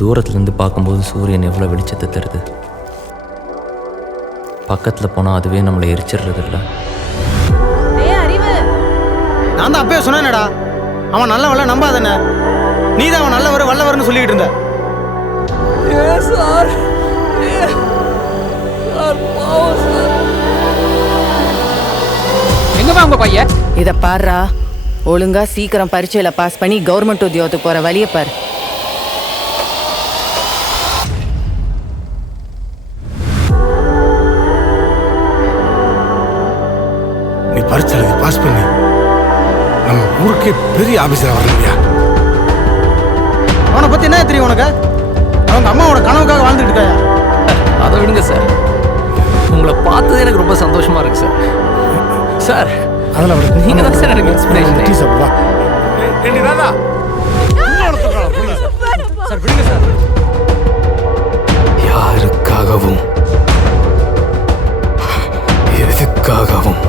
தூரத்துலேருந்து பார்க்கும்போது சூரியன் எவ்வளோ வெளிச்சத்தை தருது. பக்கத்தில் போனால் அதுவே நம்மளை எரிச்சிடுறது இல்லை. நான் தான் அப்பயே சொன்னேனடா, அவன் நல்லவன்ல நம்பாதண்ணே. நீ தான் அவன் நல்லவர் வல்லவர்னு சொல்லிக்கிட்டு இருந்த. எங்கம்மா உங்க பையன்? இத பாருடா, ஒழுங்கா சீக்கிரம் பரீட்சையில பாஸ் பண்ணி கவர்மெண்ட் உத்தியோகத்துக்கு போற வழியை பாரு. நீ பரீட்சையில பாஸ் பண்ணி நம்ம ஊருக்கே பெரிய ஆபீசரா வரலையா? அவனை பத்தி என்ன தெரியும் உனக்கு? அவங்க அம்மாவோட கனவுக்காக வாழ்ந்துட்டு இருக்காயா? அதை விடுங்க சார். உங்களை பார்த்தது எனக்கு ரொம்ப சந்தோஷமா இருக்கு சார். சார் அதெல்லாம் நீங்க தான் சார் எனக்கு இன்ஸ்பிரேஷன். சார் விடுங்க சார். யாருக்காகவும் எதுக்காகவும்